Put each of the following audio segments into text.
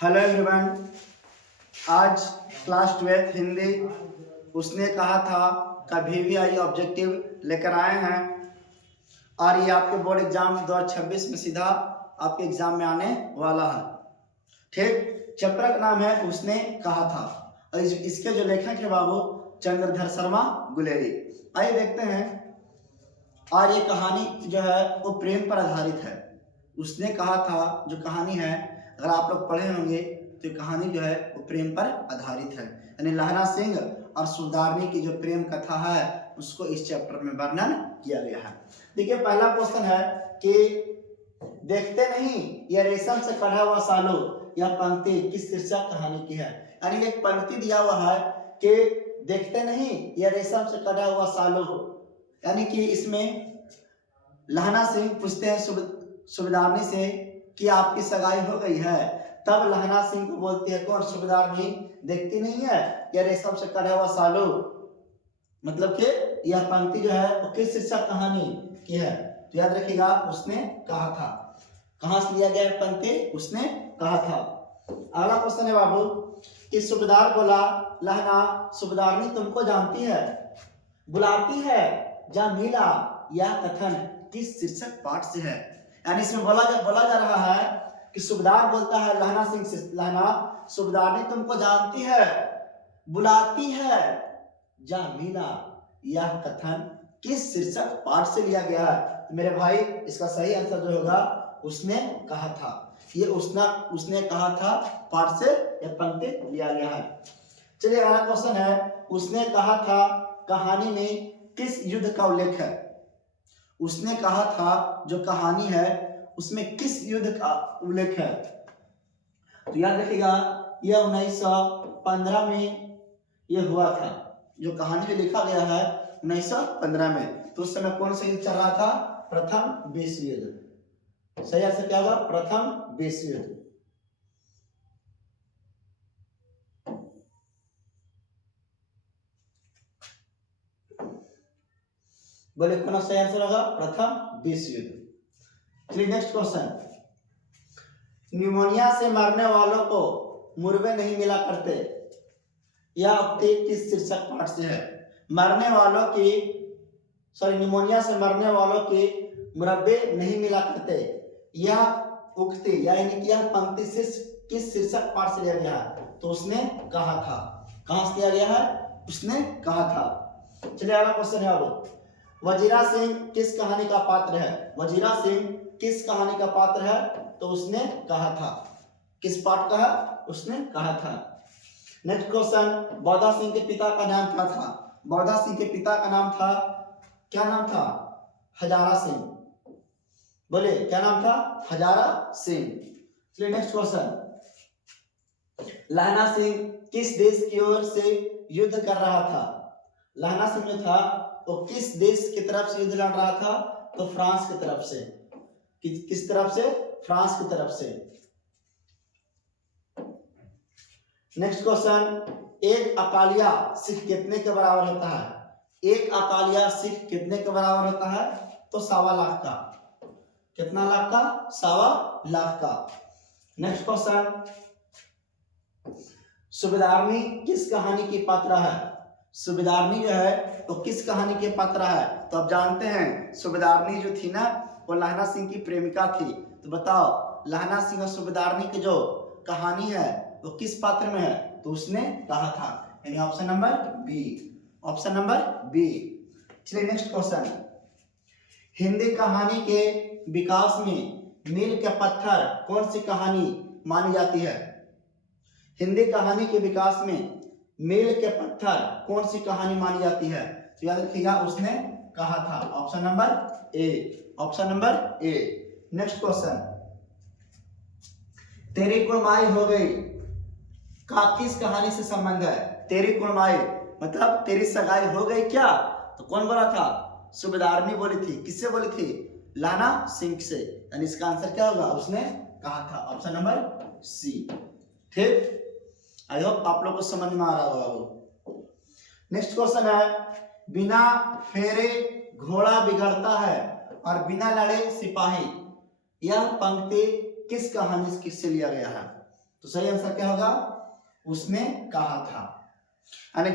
Hello everyone. आज class 12 Hindi उसने कहा था का VVI ऑब्जेक्टिव लेकर आए हैं और ये आपके बोर्ड एग्जाम 2026 में सीधा आपके एग्जाम में आने वाला है। ठीक, चैप्टर का नाम है उसने कहा था और इसके जो लेखक है बाबू चंद्रधर शर्मा गुलेरी। आइए देखते हैं। और ये कहानी जो है वो प्रेम पर आधारित है। उसने कहा था जो कहानी है, अगर आप लोग पढ़े होंगे तो ये कहानी जो है वो प्रेम पर आधारित है, यानी लहरा सिंह और सुधारनी की जो प्रेम कथा है उसको इस चैप्टर में वर्णन किया गया है। देखिए पहला क्वेश्चन है कि देखते नहीं यह रेशम से कढ़ा हुआ सालो, यह पंक्ति किस शीर्षक कहानी की है। यानी एक पंक्ति दिया हुआ है कि देखते नहीं यह रेशम से कढ़ा हुआ सालो, यानी कि इसमें लहना सिंह पूछते हैं सुबेदारनी से कि आपकी सगाई हो गई है। तब लहना सिंह को बोलती है कौन, सुबेदारनी, देखती नहीं है यह रेशम से कढ़ा हुआ सालो, मतलब कि यह पंक्ति जो है वो किस शीर्षक कहानी की है। तो याद रखिएगा उसने कहा था। कहां से लिया गया है पंक्ति, उसने कहा था। अगला क्वेश्चन है बाबू कि सुबेदार बोला लहना सुबेदारनी तुमको जानती है, बुलाती है जा मिला, यह कथन किस शीर्षक पाठ से है। यानी इसमें बोला जा रहा है कि सुबेदार बोलता है लहना सिंह से, लहना सुबेदारनी तुमको जानती है, बुलाती है जा मिला, यह कथन किस शीर्षक पाठ से लिया गया है। तो मेरे भाई इसका सही आंसर जो होगा उसने कहा था। ये उसने कहा था पाठ से यह पंक्ति लिया गया है। चलिए अगला क्वेश्चन है उसने कहा था कहानी में किस युद्ध का उल्लेख है। उसने कहा था जो कहानी है उसमें किस युद्ध का उल्लेख है। तो याद रखिएगा यह 1915 में यह हुआ था। जो कहानी में लिखा गया है 1915 में। तो उस समय कौन सा युद्ध चल रहा था, प्रथम विश्व युद्ध। सही आंसर क्या होगा, प्रथम विश्व युद्ध। बोले कौन सा आंसर होगा, प्रथम विश्व युद्ध। चलिए नेक्स्ट क्वेश्चन, न्यूमोनिया से मरने वालों को मुर्गे नहीं मिला करते, यह उक्ति किस शीर्षक पाठ से है। मरने वालों की न्यूमोनिया से मरने वालों की मुरब्बे नहीं मिला करते, यह उक्ति यानी कि यह पंक्ति किस शीर्षक पाठ से लिया गया है। तो उसने कहा था। कहां से लिया गया है, उसने कहा था। चलिए अगला क्वेश्चन है अब, वजीरा सिंह किस कहानी का पात्र है। वजीरा सिंह किस कहानी का पात्र है। तो उसने कहा था। किस पाठ का है, उसने कहा था। नेक्स्ट क्वेश्चन, बौदा सिंह के पिता का नाम क्या था। बौदा सिंह के पिता का नाम था, क्या नाम था, हजारा सिंह। बोले क्या नाम था, हजारा सिंह। चलिए नेक्स्ट क्वेश्चन, लहना सिंह किस देश की ओर से युद्ध कर रहा था। लहना सिंह जो था वो किस देश की तरफ से युद्ध लड़ रहा था। तो फ्रांस की तरफ से। किस तरफ से, फ्रांस की तरफ से। नेक्स्ट क्वेश्चन, एक अकालिया सिख कितने के बराबर होता है। एक अकालिया सिख कितने के बराबर होता है। तो 1.25 लाख का। कितना लाख का, 1.25 लाख का। नेक्स्ट क्वेश्चन, सुबेदारनी किस कहानी की पात्रा है। सुबेदारनी जो है तो किस कहानी के पात्रा है। तो आप जानते हैं सुबेदारनी जो थी ना वो लहना सिंह की प्रेमिका थी। तो बताओ लहना सिंह और सुबेदारनी की जो कहानी है वो किस पात्र में है। तो उसने कहा था, यानी option number B. Option number B. चलिए नेक्स्ट क्वेश्चन, हिंदी कहानी के विकास में मील के पत्थर कौन सी कहानी मानी जाती है। हिंदी कहानी के विकास में मील के पत्थर कौन सी कहानी मानी जाती है। तो याद रखिएगा उसने कहा था। Option number A. Option number A. Next question, तेरी कुड़माई हो गई का किस कहानी से संबंध है। तेरी कुड़माई मतलब तेरी सगाई हो गई क्या। तो कौन बोला था, सुबेदारनी बोली थी। किससे बोली थी, लहना सिंह से। यानी इसका आंसर क्या होगा, उसने कहा था। Option number C. ठीक, आई होप आप लोग को समझ में आ रहा होगा। नेक्स्ट क्वेश्चन है, बिना फेरे घोड़ा बिगड़ता है और बिना लड़े सिपाही, यह पंक्ति किस कहानी से लिया गया है। तो सही आंसर क्या होगा? उसने कहा था। यानी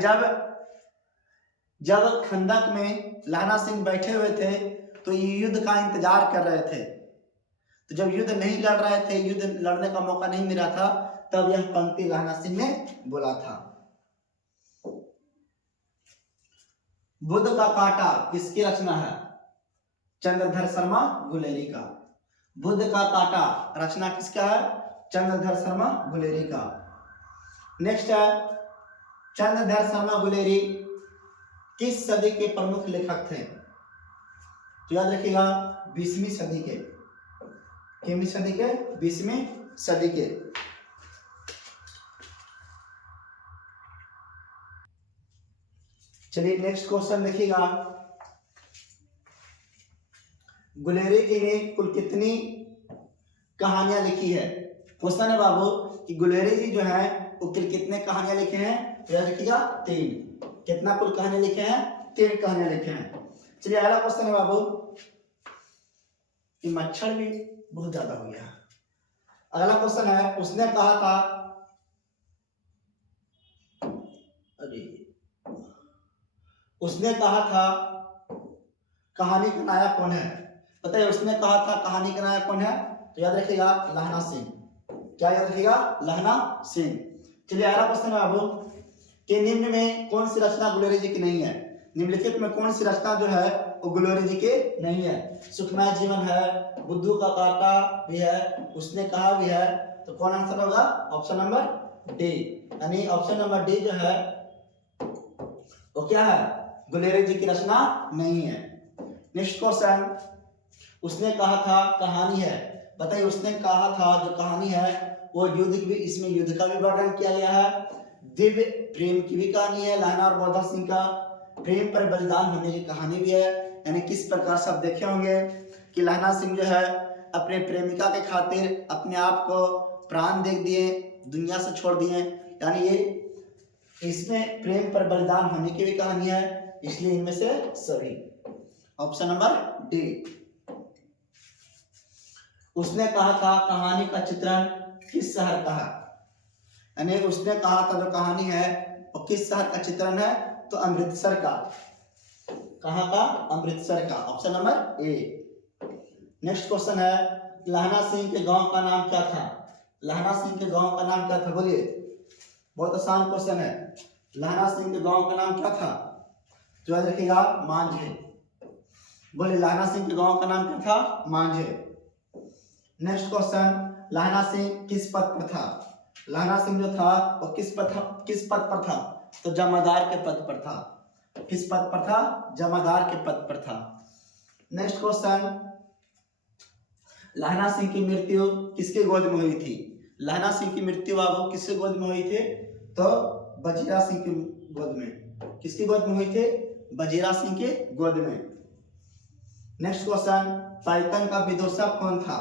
जब खंदक में लहना सिंह बैठे हुए थे तो ये युद्ध का इंतजार कर रहे थे। तो जब युद्ध नहीं लड़ रहे थे, युद्ध लड़ने का मौका नहीं मिला था, तब यह पंक्ति लहना सिंह ने बोला था। बुद्ध का कांटा किसकी रचना है? चंद्रधर शर्मा गुलेरी का। बुद्ध का कांटा रचना किसका है? चंद्रधर शर्मा गुलेरी का। नेक्स्ट है, चंद्रधर शर्मा गुलेरी किस सदी के प्रमुख लेखक थे? तो याद रखिएगा 20वीं सदी के। कितनी सदी के? 20वीं सदी के। चलिए नेक्स्ट क्वेश्चन देखिएगा। गुलेरी जी ने कुल कितनी कहानियां लिखी है? क्वेश्चन है बाबू कि गुलेरी जी जो है वो कुल कितने कहानियां लिखे हैं? याद रखिएगा 3। कितना कुल कहानियां लिखे हैं? 3 कहानियां लिखे हैं। चलिए अगला क्वेश्चन है बाबू कि मच्छर भी बहुत ज्यादा हो गया। अगला क्वेश्चन है, उसने कहा था, उसने कहा था कहानी का नायक कौन है? पता है उसने कहा था कहानी का नायक कौन है? तो याद रखिएगा लहना सिंह। क्या याद रखिएगा? लहना सिंह। चलिए अगला क्वेश्चन है बाबू कि निम्न में कौन सी रचना गुलेरी जी की नहीं है? निम्नलिखित में कौन सी रचना जो है वो गुलेरी जी के नहीं है? सुखमय जीवन है, बुद्धू का कांटा भी है, उसने कहा भी है। तो कौन आंसर होगा? Option number D. यानी ऑप्शन नंबर डी जो है वो क्या है? गुलेरी जी की रचना नहीं है। नेक्स्ट क्वेश्चन, उसने कहा था कहानी है। बताइए उसने कहा था जो कहानी है वो युद्ध की भी, इसमें युद्ध का भी वर्णन किया गया है, दिव्य प्रेम की भी कहानी है, लहना और बौद्धा सिंह का प्रेम पर बलिदान होने की कहानी भी है। यानी किस प्रकार से आप देखे होंगे कि लहना सिंह जो है अपने प्रेमिका के खातिर अपने आप को प्राण दे दिए, दुनिया से छोड़ दिए। यानी ये इसमें प्रेम पर बलिदान होने की भी कहानी है, इसलिए इनमें से सभी। Option number D. उसने कहा था कहानी का चित्रण किस शहर का है? यानी उसने कहा था जो कहानी है वो किस शहर का चित्रण है? तो अमृतसर का। कहाँ का? अमृतसर का। Option number A. Next question है, लहना सिंह के गांव का नाम क्या था? लहना सिंह के गांव का नाम क्या था? बोलिए, बहुत आसान क्वेश्चन है। लहना सिंह के गांव का नाम क्या था? तो याद रखिएगा मांझे। बोलिए लहना सिंह के गांव का नाम क्या था? मांझे। नेक्स्ट क्वेश्चन, लहना सिंह किस पद पर था? लहना सिंह जो था वो किस पद पर था? तो जमादार के पद पर था। किस पद पर था? जमादार के पद पर था। नेक्स्ट क्वेश्चन, लहना सिंह की मृत्यु किसके गोद में हुई थी? लहना सिंह की मृत्यु बाबू किसके गोद में हुई थी? तो बजीरा सिंह की गोद में। किसकी गोद में हुई थी? बजीरा सिंह के गोद में। नेक्स्ट क्वेश्चन, पलटन का विदूषक कौन था?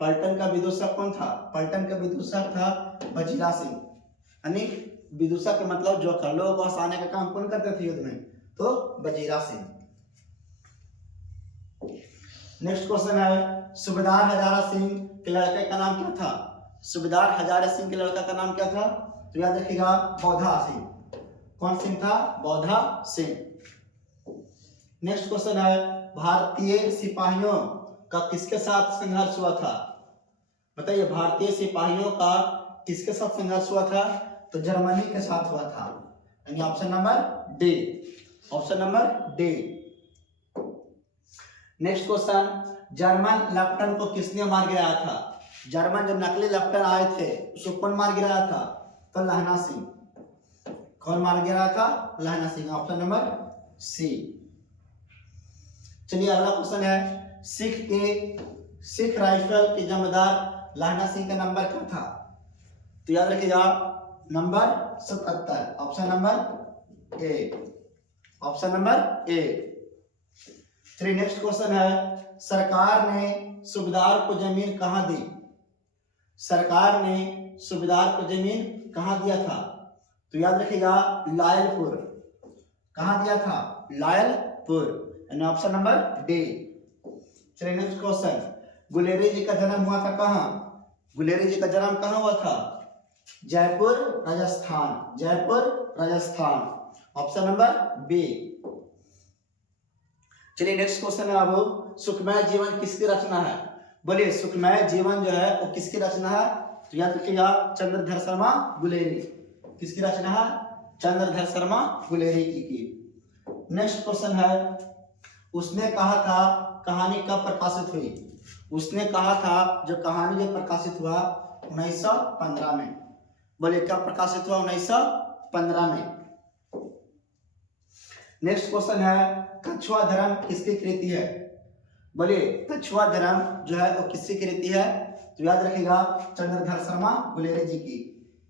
पलटन का विदूषक कौन था? पलटन का विदूषक था बजीरा सिंह। यानी विदूषक का मतलब जो लोगों को हंसाने का काम कौन करते थे युद्ध में? तो बजीरा सिंह। नेक्स्ट क्वेश्चन है, सूबेदार हजारा सिंह के लड़के का नाम क्या था? सूबेदार हजारा सिंह के लड़का का नाम क्या था? तो याद रखिएगा बौद्धा सिंह। कौन सिंह था? बौद्धा सिंह। नेक्स्ट क्वेश्चन है, भारतीय सिपाहियों का किसके साथ संघर्ष हुआ था? बताइए भारतीय सिपाहियों का किसके साथ संघर्ष हुआ था? तो जर्मनी के साथ हुआ था। यानी option number D. Option number D. Next question, German lieutenant को किसने मार गिराया था? जर्मन जो नकली लेफ्टिनेंट आए थे उसको कौन मार गिराया था? तो लहना सिंह। कौन मार गिराया था? लहना सिंह। ऑप्शन नंबर सी। चलिए अगला क्वेश्चन है, सिख राइफल के जमादार लहना सिंह का नंबर क्या था? तो याद रखिएगा number 77। Option number A. Option number A. चलिए नेक्स्ट क्वेश्चन है, सरकार ने सूबेदार को जमीन कहाँ दी? सरकार ने सूबेदार को जमीन कहाँ दिया था? तो याद रखिएगा लायलपुर। कहाँ दिया था? लायलपुर। Option number D. चलिए नेक्स्ट क्वेश्चन, गुलेरी जी का जन्म हुआ था कहाँ? गुलेरी जी का जन्म कहाँ हुआ था? Jaipur Rajasthan, Jaipur Rajasthan, option number B. चलिए नेक्स्ट क्वेश्चन है अब, सुखमय जीवन किसकी रचना है? बोलिए सुखमय जीवन जो है वो किसकी रचना है? तो याद रखिएगा चंद्रधर शर्मा गुलेरी। किसकी रचना है? चंद्रधर शर्मा गुलेरी की। नेक्स्ट क्वेश्चन है, उसने कहा था कहानी कब प्रकाशित हुई? उसने कहा था जो कहानी जो प्रकाशित हुआ 1915 में। बोलिए कब प्रकाशित हुआ? 1915 में। नेक्स्ट क्वेश्चन है, कछुआ धर्म किसकी कृति है? बोलिए कछुआ धर्म जो है वो किसकी कृति है? तो याद रखिएगा चंद्रधर शर्मा गुलेरी जी की।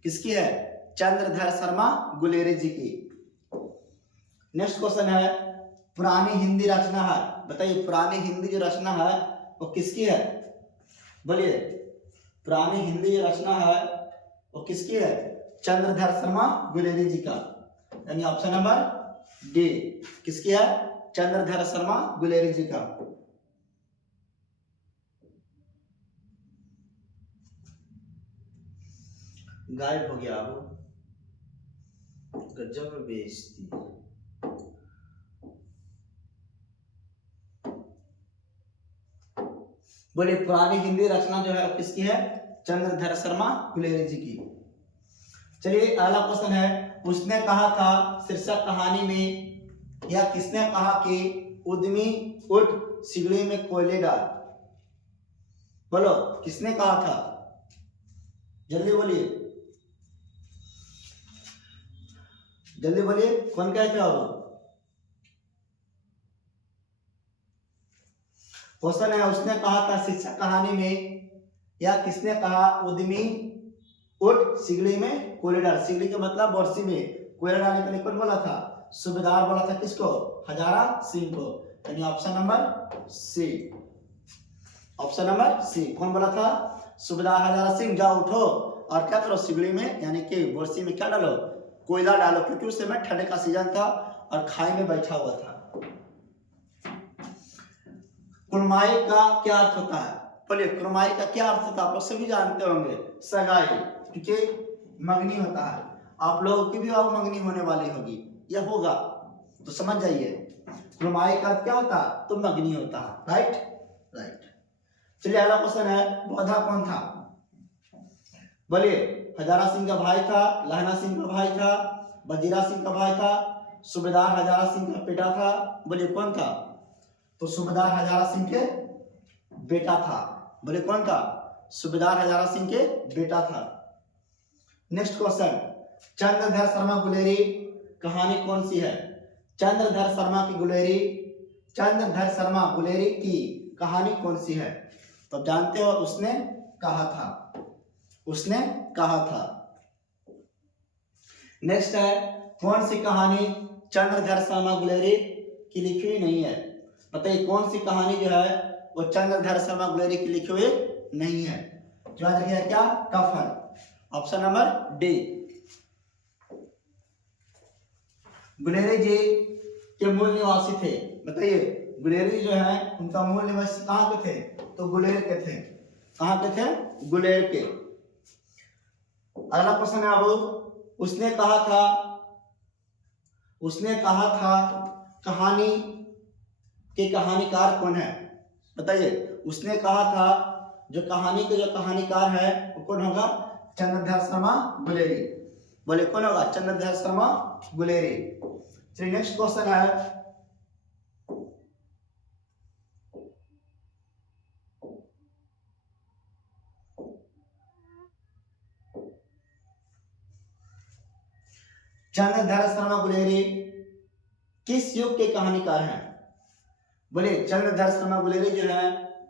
किसकी है? चंद्रधर शर्मा गुलेरी जी की। नेक्स्ट क्वेश्चन है, पुरानी हिंदी रचना है, बताइए पुरानी हिंदी जो रचना है वो किसकी है? बोलिए पुरानी हिंदी जो रचना है वो किसकी है? चंद्रधर शर्मा गुलेरी जी का, यानी ऑप्शन नंबर डी। किसकी है? चंद्रधर शर्मा गुलेरी जी का। गायब हो गया वो, गजब बेइज्जती। बोलिए पुरानी हिंदी रचना जो है वो किसकी है? चंद्रधर शर्मा गुलेरी जी की। चलिए अगला क्वेश्चन है, उसने कहा था शीर्षक कहानी में, या किसने कहा कि उद्यमी उठ सिगड़ी में कोयले डाल? बोलो किसने कहा था? जल्दी बोलिए, जल्दी बोलिए, कौन कहते हो? क्वेश्चन है, उसने कहा था शीर्षक कहानी में, या किसने कहा उद्यमी उठ सिगड़ी में कोयले डाल? सिगड़ी का मतलब बरसी में कोयला डालने के लिए कौन बोला था? सूबेदार बोला था। किसको? हजारा सिंह को, यानी option number C. Option number C कौन बोला था? सूबेदार हजारा सिंह। जाओ उठो और क्या करो, सिगड़ी में यानी कि बरसी में क्या डालो? कोयला डालो, क्योंकि उस समय ठंड का सीजन था और खाई में बैठा हुआ था। कुड़माई का क्या अर्थ होता है? बोलिए कुड़माई का क्या अर्थ होता है? आप लोग सभी जानते होंगे, सगाई, क्योंकि मंगनी होता है। आप लोगों की भी अब मंगनी होने वाली होगी या होगा, तो समझ जाइए कुड़माई का क्या होता है? तो मंगनी होता है। Right right. चलिए अगला क्वेश्चन है, बौद्धा कौन था? बोलिए हजारा सिंह का भाई था, लहना सिंह का भाई था, वजीरा सिंह का भाई था, सूबेदार हजारा सिंह का बेटा था? बोलिए कौन था? तो सूबेदार हजारा सिंह के बेटा था। बोले कौन था? सूबेदार हजारा सिंह के बेटा था। नेक्स्ट क्वेश्चन, चंद्रधर शर्मा गुलेरी कहानी कौन सी है? चंद्रधर शर्मा की गुलेरी, चंद्रधर शर्मा गुलेरी की कहानी कौन सी है? तो जानते हो उसने कहा था, उसने कहा था। नेक्स्ट है, कौन सी कहानी चंद्रधर शर्मा गुलेरी की लिखी हुई नहीं है? बताइए कौन सी कहानी जो है वो चंद्रधर शर्मा गुलेरी की लिखी हुई नहीं है? जो याद रखिएगा क्या? कफन, ऑप्शन नंबर डी। गुलेरी जी के मूल निवासी थे, बताइए गुलेरी जो है उनका मूल निवासी कहाँ के थे? तो गुलेर के थे। कहाँ के थे? गुलेर के। अगला क्वेश्चन है अब, उसने कहा था, उसने कहा था कहानी के कहानीकार कौन है? बताइए उसने कहा था जो कहानी के जो कहानीकार है वो कौन होगा? चंद्रधर शर्मा गुलेरी। बोले कौन होगा? चंद्रधर शर्मा गुलेरी। चलिए नेक्स्ट क्वेश्चन है, चंद्रधर शर्मा गुलेरी किस युग के कहानीकार हैं? बोलिए चंद्रधर शर्मा गुलेरी जो है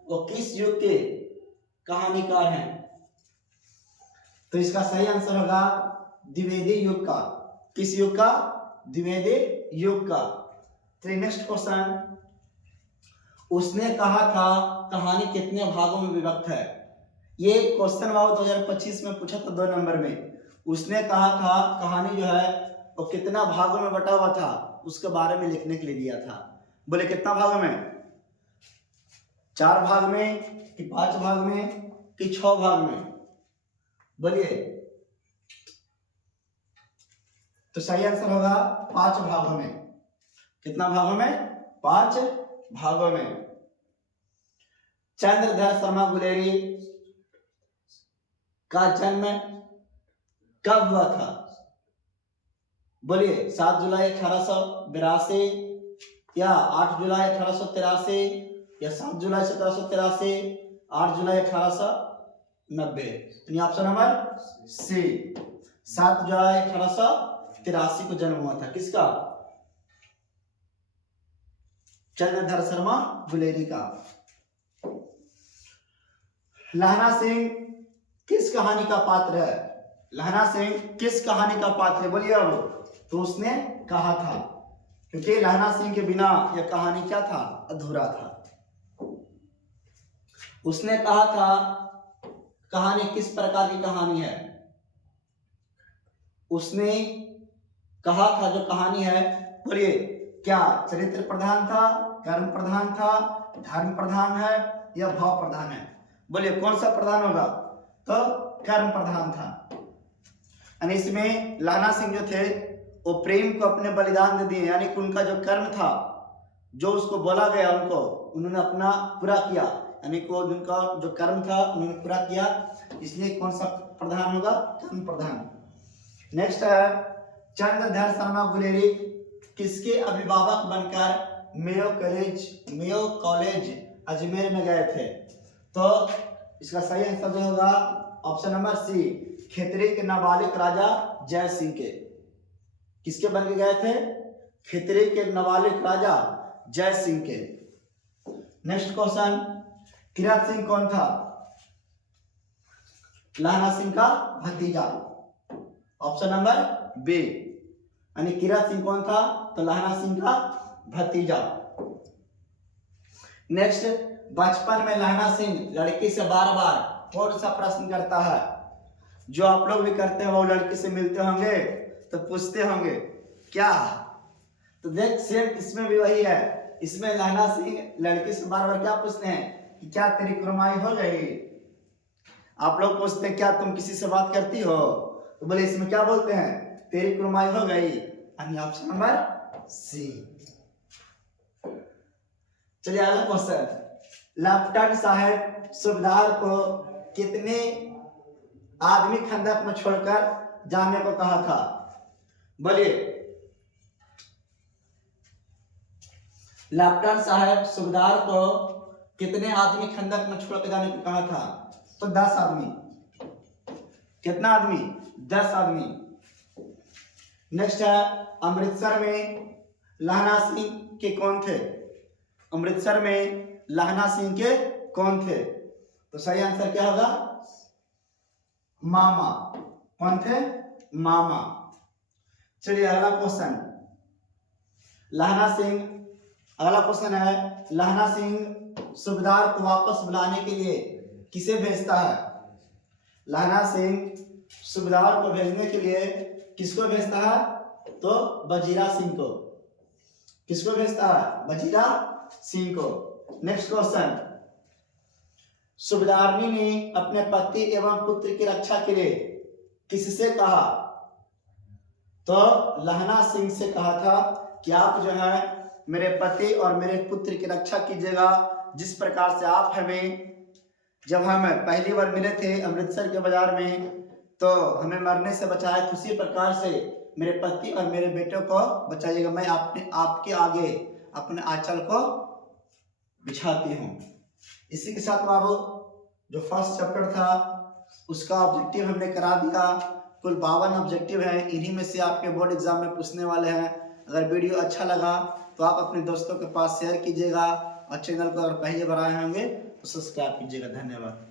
वो किस युग के कहानीकार हैं? तो इसका सही आंसर होगा द्विवेदी युग का। किस युग का? द्विवेदी युग का। तो नेक्स्ट क्वेश्चन, उसने कहा था कहानी कितने भागों में विभक्त है? ये क्वेश्चन वाव 2025 में पूछा था 2 नंबर में। उसने कहा था कहानी जो है वो कितना भागों में बटा हुआ था, उसके बारे में लिखने के लिए दिया था। बोले कितना भागों में? 4 भाग में कि 5 भाग में कि 6 भाग में? बोलिए तो सही आंसर होगा 5 भागों में। कितना भागों में? 5 भागों में। चंद्रधर शर्मा गुलेरी का जन्म कब हुआ था? बोलिए, 7 जुलाई 1882 या 8 जुलाई 1883 या 7 जुलाई 1783, 8 जुलाई 1890। यानी ऑप्शन नंबर सी, 7 जुलाई 1883 को जन्म हुआ था। किसका? चंद्रधर शर्मा गुलेरी का। लहना सिंह किस कहानी का पात्र है? लहना सिंह किस कहानी का पात्र है? बोलिए अब। तो उसने कहा था, क्योंकि लहना सिंह के बिना यह कहानी क्या था? अधूरा था। उसने कहा था, कहानी किस प्रकार की कहानी है? उसने कहा था जो कहानी है, बोलिए, क्या चरित्र प्रधान था, कर्म प्रधान था, धर्म प्रधान है या भाव प्रधान है? बोलिए, कौन सा प्रधान होगा? तो कर्म प्रधान था। यानी इसमें लहना सिंह जो थे वो प्रेम को अपने बलिदान दे दिए, यानी कि उनका जो कर्म था, जो उसको बोला गया उनको, उन्होंने अपना पूरा किया, यानी कि उनका जो कर्म था उन्होंने पूरा किया। इसलिए कौन सा प्रधान होगा? कर्म प्रधान। नेक्स्ट है, चंद्रधर शर्मा गुलेरी किसके अभिभावक बनकर मेयो कॉलेज अजमेर में गए थे? तो इसका सही आंसर जो होगा ऑप्शन नंबर सी, खेतरी के नाबालिग राजा जय सिंह के। किसके बन के गए थे? खेतरी के नाबालिग राजा जय सिंह के। नेक्स्ट क्वेश्चन, किरात सिंह कौन था? लहना सिंह का भतीजा। ऑप्शन नंबर बी, यानी किरात सिंह कौन था? तो लहना सिंह का भतीजा। नेक्स्ट, बचपन में लहना सिंह लड़की से बार बार कौन सा प्रश्न करता है? जो आप लोग भी करते हैं, वो लड़की से मिलते होंगे तो पूछते होंगे क्या? तो देख, सेम इसमें भी वही है। इसमें लहना सिंह लड़की से बार बार क्या पूछते हैं कि क्या तेरी कुरमाई हो गई? आप लोग पूछते हैं क्या तुम किसी से बात करती हो? तो बोले इसमें क्या बोलते हैं? तेरी कुरमाई हो गई। यानी ऑप्शन नंबर सी। चलिए अगला क्वेश्चन, लेफ्टिनेंट साहब सूबेदार को कितने आदमी खंदक में छोड़कर जाने को कहा था? बोलिए, लेफ्टिनेंट साहब सूबेदार को कितने आदमी खंदक में छोड़कर जाने को कहा था? तो 10 आदमी। कितना आदमी? 10 आदमी। नेक्स्ट है, अमृतसर में लहना सिंह के कौन थे? अमृतसर में लहना सिंह के कौन थे? तो सही आंसर क्या होगा? मामा। कौन थे? मामा। चलिए अगला क्वेश्चन, लहना सिंह, अगला क्वेश्चन है, लहना सिंह सूबेदार को वापस बुलाने के लिए किसे भेजता है? लहना सिंह सूबेदार को भेजने के लिए किसको भेजता है? तो वजीरा सिंह को। किसको भेजता है? वजीरा सिंह को। नेक्स्ट क्वेश्चन, सूबेदारनी ने अपने पति एवं पुत्र की रक्षा के लिए किससे कहा? तो लहना सिंह से कहा था कि आप जो है मेरे पति और मेरे पुत्र की रक्षा कीजिएगा। जिस प्रकार से आप हमें, जब हम पहली बार मिले थे अमृतसर के बाजार में, तो हमें मरने से बचाया, तो उसी प्रकार से मेरे पति और मेरे बेटे को बचाइएगा। मैं आपके आगे अपने आंचल को बिछाती हूँ। इसी के साथ बाबू जो फर्स्ट चैप्टर था उसका ऑब्जेक्टिव हमने करा दिया। कुल 52 ऑब्जेक्टिव हैं, इन्हीं में से आपके बोर्ड एग्जाम में पूछने वाले हैं। अगर वीडियो अच्छा लगा तो आप अपने दोस्तों के पास शेयर कीजिएगा और चैनल को अगर पहली बार आए होंगे तो सब्सक्राइब कीजिएगा। धन्यवाद।